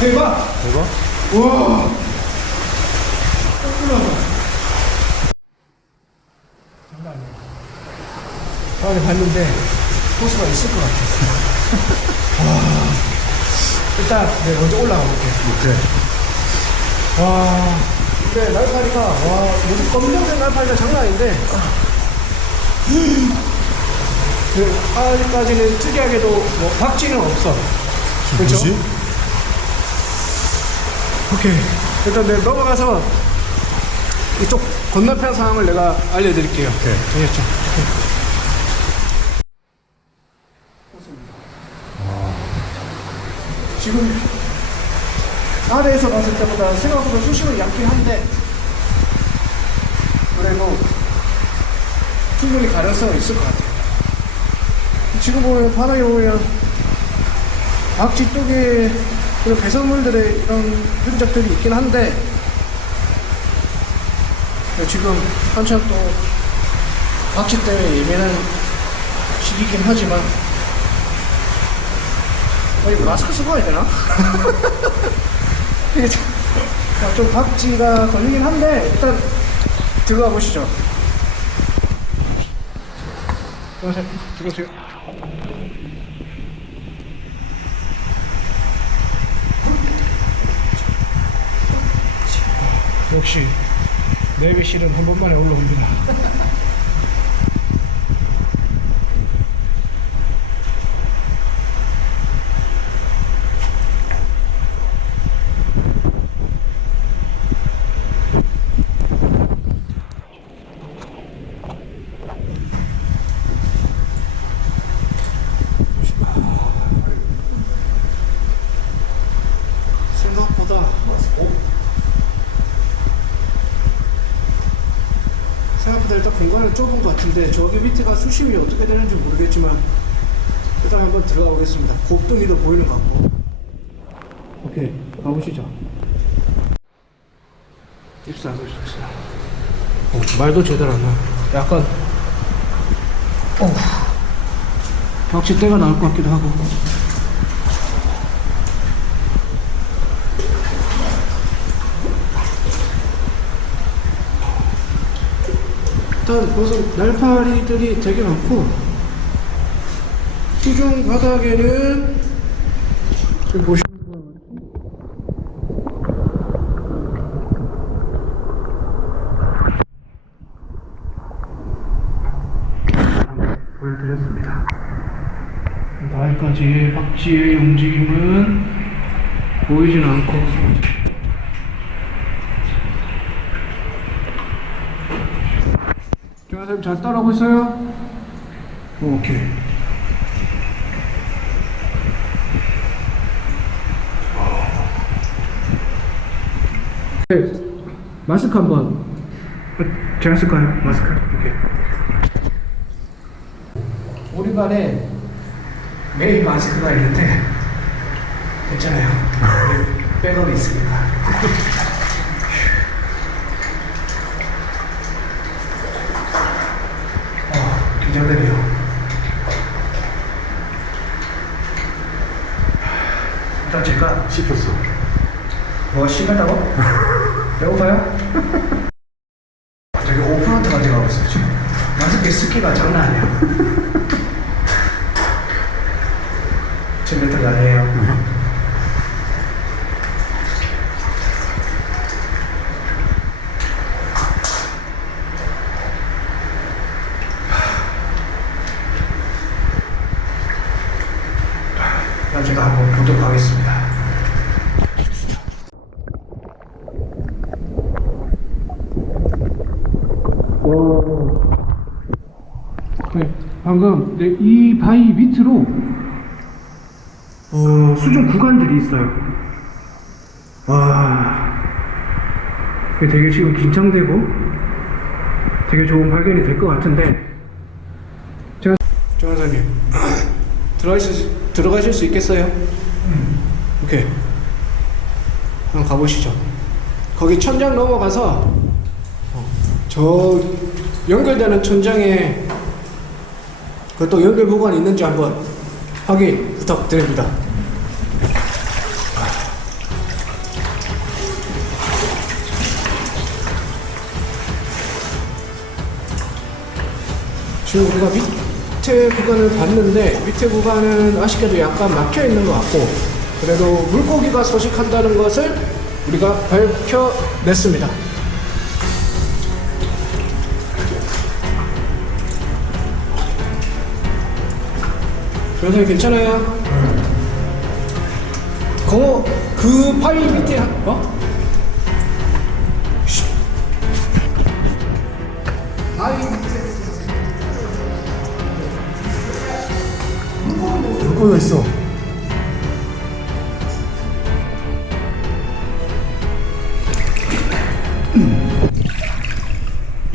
대박! 대박. 우와! 꼼꼼하다. 장난 아니야. 다음에 봤는데, 호수가 있을 것 같아. 와. 일단, 네, 먼저 올라가 볼게요. 오케이. 와. 근데 날파리가, 와, 무슨 검정색 날파리가 장난 아닌데, 그, 아직까지는 특이하게도 뭐, 박쥐는 없어. 그렇죠? 오케이. 일단 내가 넘어가서 이쪽 건너편 상황을 내가 알려드릴게요. 오케이. 되겠죠? 지금 아래에서 봤을 때보다 생각보다 수심은 얕긴 한데 그래도 충분히 가능성은 있을 것 같아요. 지금 보면 바닥에 보면 박쥐 쪽에 그런 배설물들의 이런 흔적들이 있긴 한데 지금 한참 또 박쥐 때문에 예민한 시기긴 하지만 어, 이거 마스크 쓰고 와야 되나? 이게 좀, 아, 좀 박쥐가 걸리긴 한데 일단 들어가 보시죠. 들어가세요. 들어가세요. 역시 내비실은 한 번만에 올라옵니다 생각보다 일단 공간은 좁은 것 같은데 저기 밑에가 수심이 어떻게 되는지 모르겠지만 일단 한번 들어가 보겠습니다. 곱둥이도 보이는 것 같고. 오케이 가보시죠. 입사하고 있어요. 어, 말도 제대로 안 나. 약간 어, 역시 때가 나올 것 같기도 하고. 일단 벌써 날파리들이 되게 많고 수중 바닥에는 지금 같이 보여드렸습니다. 나이까지 박쥐의 움직임은 보이진 않고 선생님 잘 따라오고 있어요? 오케이. 네, 마스크 한번 어, 제가 쓸까요? 마스크? 오케이. 우리 반에 매일 마스크가 있는데 괜찮아요. 우리 백업이 있으니까. 어, 긴장되네요. 일단 제가 씹혔어. 뭐 심했다고? 배고파요? 되게 오픈런트가 되어가고 있어요 지금 마스크 습기가 장난 아니야 지금 몇달 아니에요 그럼 제가 한번 보도록 하겠습니다 네, 방금 네, 이 바위 밑으로 어, 수중 구간들이 있어요. 와, 이게 되게 지금 긴장되고 되게 좋은 발견이 될 것 같은데 제가 정원사님 들어가실 수, 들어가실 수 있겠어요? 음. 오케이. 한번 가보시죠. 거기 천장 넘어가서 어, 저 연결되는 천장에 그것도 연결 보관 있는지 한번 확인 부탁드립니다. 아. 지금 우리가 밑 에 구간을 봤는데 밑에 구간은 아쉽게도 약간 막혀 있는 것 같고 그래도 물고기가 서식한다는 것을 우리가 밝혀냈습니다. 변호사님 괜찮아요? 거, 그 파일 밑에 한- 어? 쉿. 파 물고기가 있어.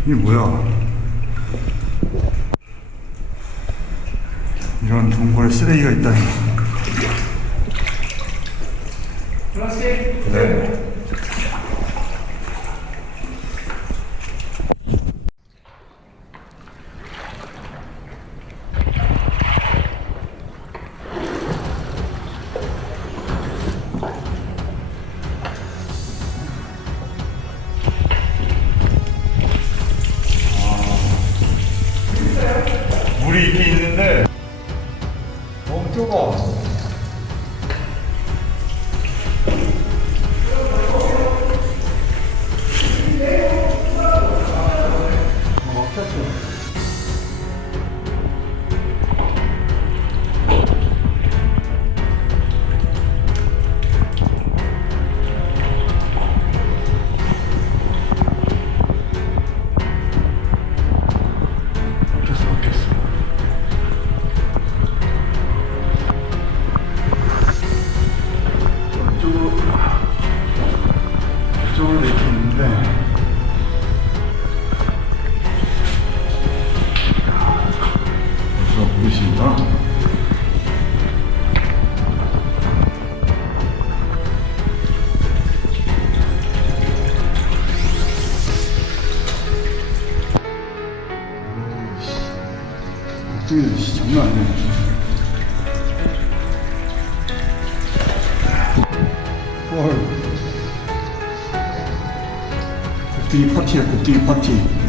이게 뭐야? 이런 동굴에 쓰레기가 있다니. 어떻게 씨, 장난 아니네. 헐. 곱등이 파티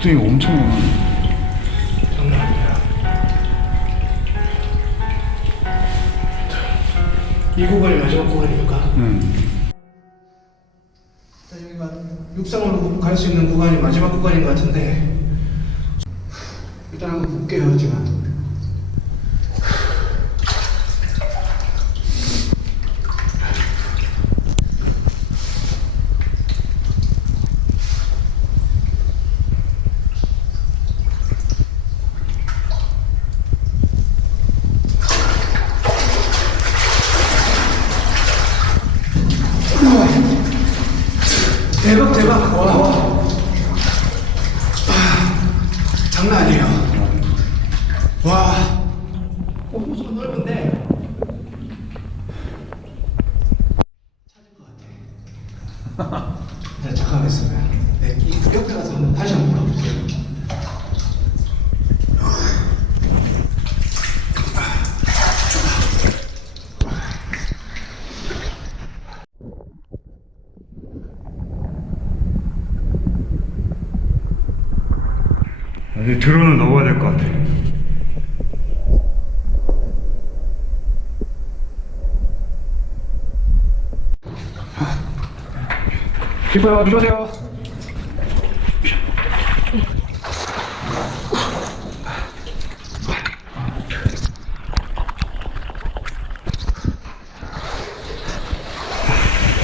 곱등이가 엄청 많아. 장난 아니야. 이 구간이 마지막 구간입니까? 응. 여기가 육상으로 갈 수 있는 구간이 마지막 구간인 것 같은데 일단 한번 볼게요 제가 대박 대박 와, 와. 아, 장난 아니에요. 와. 어, 넓은데 찾을 것 같아 네, 잠깐만 있어요 네, 이 옆에 가서 한번 다시 한번 물어볼게요 이제 드론을 넣어야 될 것 같아. 기뻐요 조심하세요.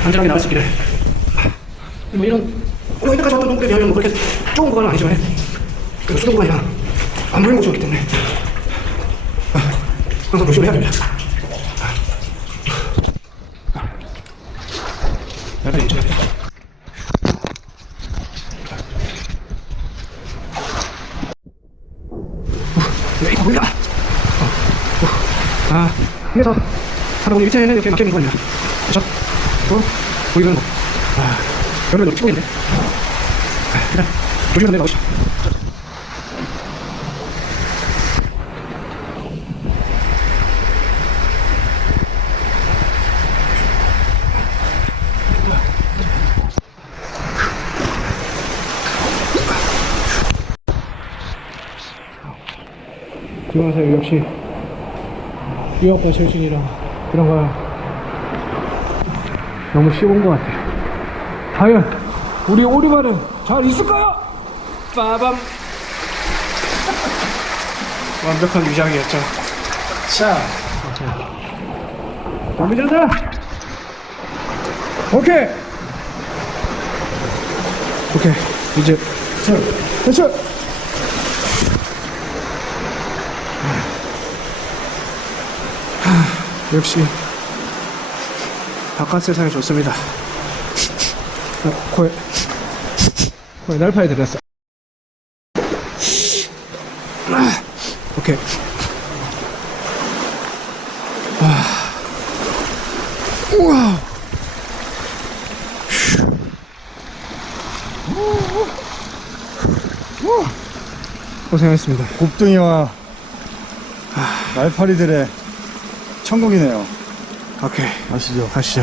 안전하게 나갈 수 있기를. 뭐 이런 뭐 이때까지 왔던 동물에 비하면 뭐 그렇게 좁은 구간은 아니지만 그래도 수동 구간이라 안 보이는 곳이었기 때문에 아, 항상 조심을 해야 됩니다. 약간 인쳐야 돼. 네, 이거 보인다. 아, 그래서 하다 보니 밑에는 이렇게 막혀 있는 거 아니야. 그렇죠? 어? 보이는 거. 아, 여름에 너무 피곤인데. 아, 일단 조심해서 내려가보시 죠. 김원사 역시 유학번 출신이라 그런 거 너무 쉬운 것 같아. 과연 우리 오리발은 잘 있을까요? 빠밤. 완벽한 위장이었죠. 자, 준비된다. 오케이. 오케이. 이제 자, 됐죠? 역시 바깥 세상이 좋습니다. 어, 코에 코에 날파이 들었어. 아, 오케이. 아, 우와. 고생했습니다. 곱등이와 날파리들의 천국이네요. 오케이. 아시죠? 가시죠.